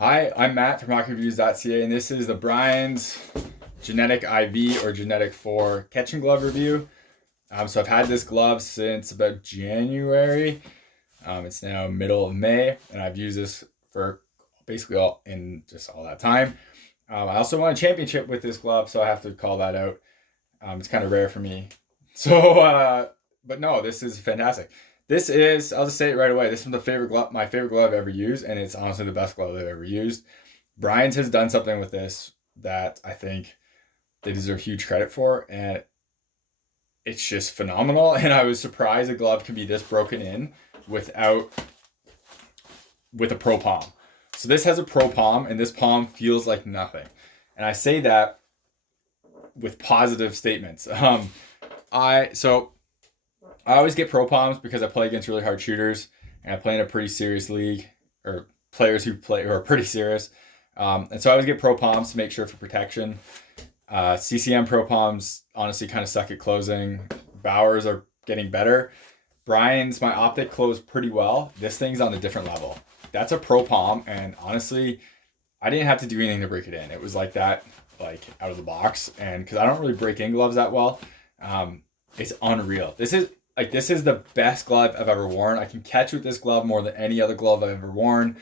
Hi, I'm Matt from HockeyReviews.ca, and this is the Brian's GNetik IV or GNetik IV catching glove review. So I've had this glove since about January. It's now middle of May, and I've used this for basically all that time. I also won a championship with this glove, so I have to call that out. It's kind of rare for me. But no, this is fantastic. This is, I'll just say it right away, this is my favorite glove I've ever used, and it's honestly the best glove I've ever used. Brian's has done something with this that I think they deserve huge credit for, and it's just phenomenal. And I was surprised a glove can be this broken in with a pro palm. So this has a pro palm, and this palm feels like nothing. And I say that with positive statements. I always get pro palms because I play against really hard shooters, and I play in a pretty serious league, or players who are pretty serious. And so I always get pro palms to make sure for protection. CCM pro palms honestly kind of suck at closing. Bauer's are getting better. Brian's, my Optik, closed pretty well. This thing's on a different level. That's a pro palm, and honestly, I didn't have to do anything to break it in. It was like that, like out of the box. And because I don't really break in gloves that well, it's unreal. This is the best glove I've ever worn. I can catch with this glove more than any other glove I've ever worn.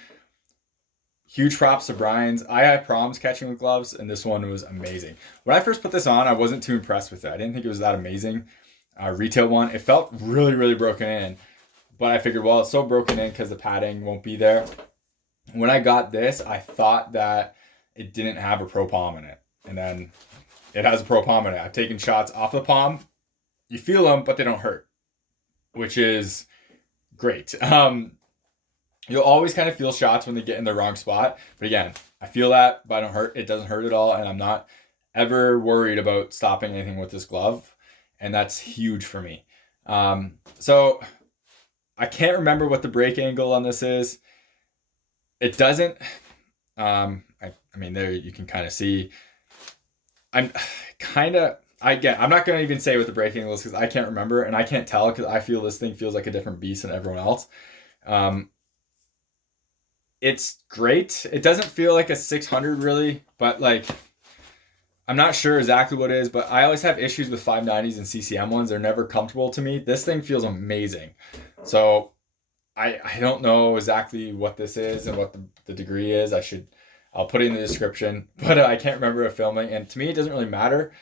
Huge props to Brian's. I have problems catching with gloves, and this one was amazing. When I first put this on, I wasn't too impressed with it. I didn't think it was that amazing. Retail one, it felt really, really broken in. But I figured, well, it's so broken in because the padding won't be there. When I got this, I thought that it didn't have a pro palm in it. And then it has a pro palm in it. I've taken shots off the palm. You feel them, but they don't hurt, which is great. You'll always kind of feel shots when they get in the wrong spot. But again, I feel that, but I don't hurt. It doesn't hurt at all, and I'm not ever worried about stopping anything with this glove, and that's huge for me. So I can't remember what the break angle on this is. It doesn't. I mean, there you can kind of see. I'm not going to even say what the break angle is because I can't remember, and I can't tell because I feel this thing feels like a different beast than everyone else. It's great. It doesn't feel like a 600 really, but like, I'm not sure exactly what it is, but I always have issues with 590s and CCM ones. They're never comfortable to me. This thing feels amazing. So I don't know exactly what this is and what the degree is. I'll put it in the description, but I can't remember it filming. And to me, it doesn't really matter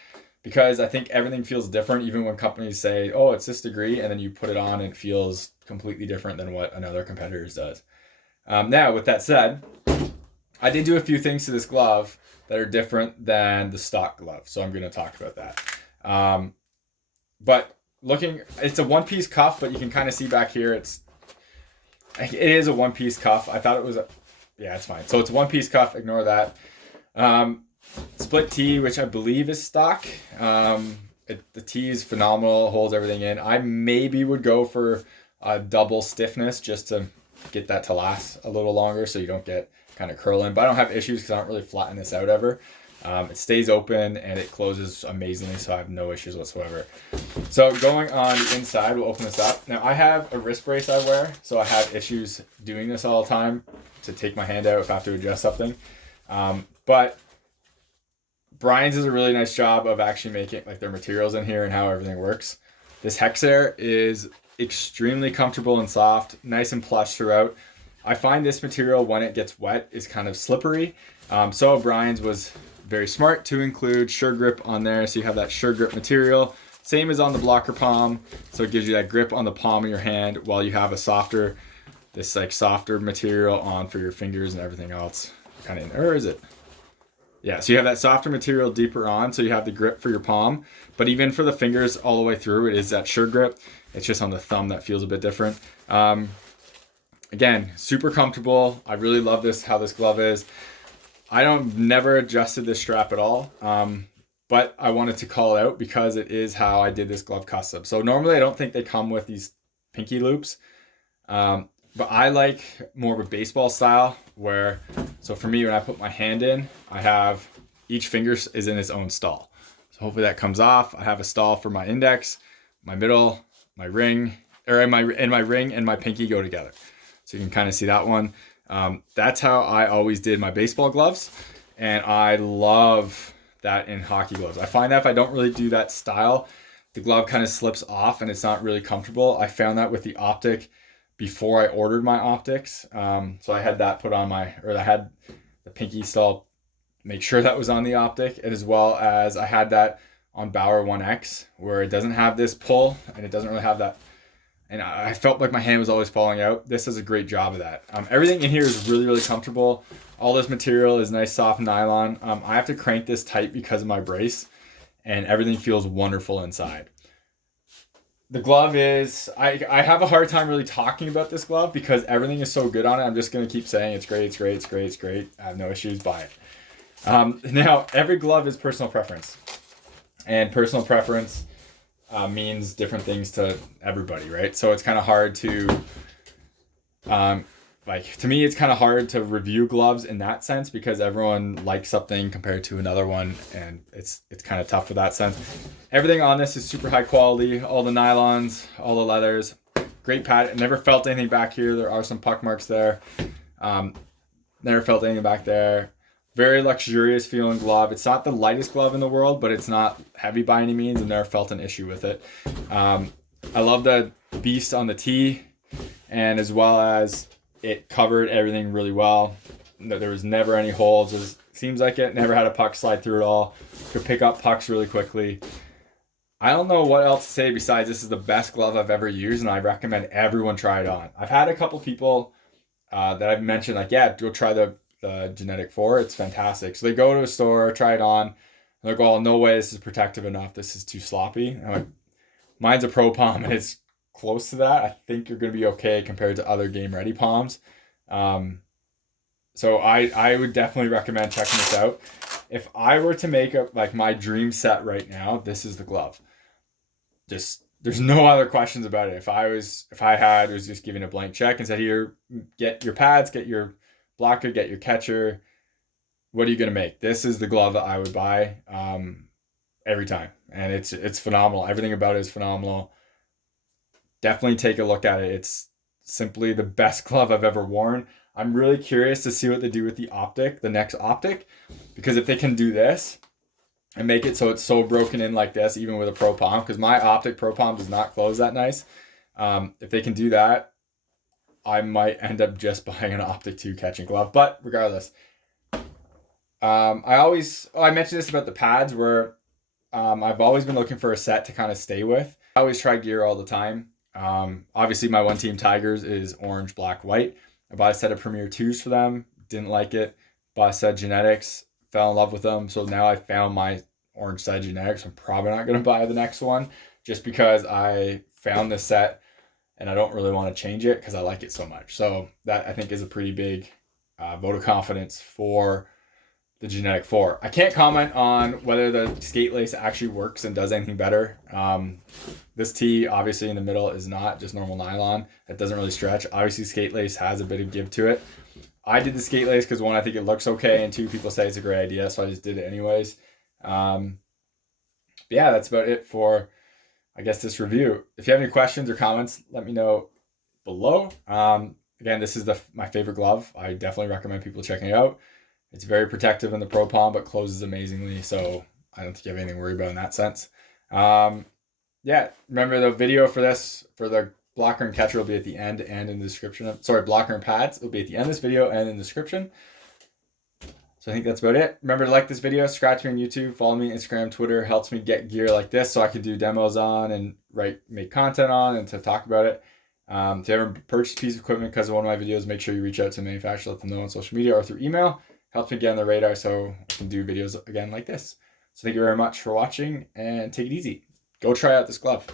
because I think everything feels different, even when companies say, oh, it's this degree, and then you put it on and it feels completely different than what another competitor's does. Now, with that said, I did do a few things to this glove that are different than the stock glove, so I'm going to talk about that. But it's a one-piece cuff, but you can kind of see back here, it is a one-piece cuff. I thought it was yeah, it's fine. So it's a one-piece cuff, ignore that. Split T, which I believe is stock. The T is phenomenal, holds everything in. I maybe would go for a double stiffness just to get that to last a little longer so you don't get kind of curling. But I don't have issues because I don't really flatten this out ever. It stays open and it closes amazingly, so I have no issues whatsoever. So going on the inside, we'll open this up. Now I have a wrist brace I wear, so I have issues doing this all the time to take my hand out if I have to adjust something. But Brian's does a really nice job of actually making like their materials in here and how everything works. This Hexair is extremely comfortable and soft, nice and plush throughout. I find this material when it gets wet is kind of slippery. So Brian's was very smart to include Sure Grip on there, so you have that Sure Grip material, same as on the blocker palm, so it gives you that grip on the palm of your hand while you have softer material on for your fingers and everything else. Or is it? Yeah, so you have that softer material deeper on, so you have the grip for your palm, but even for the fingers all the way through, it is that Sure Grip. It's just on the thumb that feels a bit different. Again, super comfortable. I really love how this glove is. I never adjusted this strap at all, but I wanted to call it out because it is how I did this glove custom. So normally I don't think they come with these pinky loops, but I like more of a baseball style so for me, when I put my hand in, I have each finger is in its own stall. So hopefully that comes off. I have a stall for my index, my middle, my ring, my ring and my pinky go together. So you can kind of see that one. That's how I always did my baseball gloves, and I love that in hockey gloves. I find that if I don't really do that style, the glove kind of slips off and it's not really comfortable. I found that with the Optik before I ordered my optics. So I had that put on I had the pinky style, make sure that was on the Optik, and as well as I had that on Bauer 1X, where it doesn't have this pull and it doesn't really have that. And I felt like my hand was always falling out. This does a great job of that. Everything in here is really, really comfortable. All this material is nice, soft nylon. I have to crank this tight because of my brace, and everything feels wonderful inside. The glove is, I have a hard time really talking about this glove because everything is so good on it. I'm just going to keep saying it's great, it's great, it's great, it's great. I have no issues, buy it. Now, every glove is personal preference. And personal preference means different things to everybody, right? So it's kind of hard to, to me, it's kind of hard to review gloves in that sense because everyone likes something compared to another one, and it's kind of tough for that sense. Everything on this is super high quality. All the nylons, all the leathers, great pad. I never felt anything back here. There are some puck marks there. Never felt anything back there. Very luxurious feeling glove. It's not the lightest glove in the world, but it's not heavy by any means, and never felt an issue with it. I love the beast on the tee, and as well as it covered everything really well. There was never any holes. It seems like it never had a puck slide through at all. Could pick up pucks really quickly. I don't know what else to say besides this is the best glove I've ever used, and I recommend everyone try it on. I've had a couple people that I've mentioned, like, yeah, go try the GNetik IV. It's fantastic. So they go to a store, try it on, and they're like, oh, no way this is protective enough. This is too sloppy. And I'm like, mine's a pro palm and it's close to that. I think you're going to be okay compared to other game ready palms. So I would definitely recommend checking this out. If I were to make my dream set right now, this is the glove. There's no other questions about it. If I was just giving a blank check and said, here, get your pads, get your blocker, get your catcher, what are you going to make? This is the glove that I would buy every time. And it's phenomenal. Everything about it is phenomenal. Definitely take a look at it. It's simply the best glove I've ever worn. I'm really curious to see what they do with the Optik, the next Optik, because if they can do this and make it so it's so broken in like this, even with a pro palm, because my Optik pro palm does not close that nice. If they can do that, I might end up just buying an Optik 2 catching glove. But regardless, I mentioned this about the pads where I've always been looking for a set to kind of stay with. I always try gear all the time. Obviously my one team Tigers is orange, black, white. I bought a set of Premier 2s for them. Didn't like it. Bought a set of GNetiks. Fell in love with them. So now I found my orange set of GNetiks. I'm probably not going to buy the next one just because I found this set and I don't really want to change it because I like it so much. So that I think is a pretty big vote of confidence for the GNetik IV. I can't comment on whether the skate lace actually works and does anything better. This tee, obviously in the middle, is not just normal nylon. It doesn't really stretch. Obviously, skate lace has a bit of give to it. I did the skate lace because one, I think it looks okay, and two, people say it's a great idea, so I just did it anyways. But yeah, that's about it for, I guess, this review. If you have any questions or comments, let me know below. Again, this is my favorite glove. I definitely recommend people checking it out. It's very protective in the pro palm, but closes amazingly, so I don't think you have anything to worry about in that sense. Yeah, remember the video for this, for the blocker and catcher, will be at the end and in the description. Blocker and pads will be at the end of this video and in the description. So I think that's about it. Remember to like this video, subscribe to me on YouTube, follow me on Instagram, Twitter. Helps me get gear like this so I can do demos on and make content on and to talk about it. If you ever purchase a piece of equipment because of one of my videos, make sure you reach out to the manufacturer, let them know on social media or through email. Helps me get on the radar so I can do videos again like this. So thank you very much for watching and take it easy. Go try out this glove.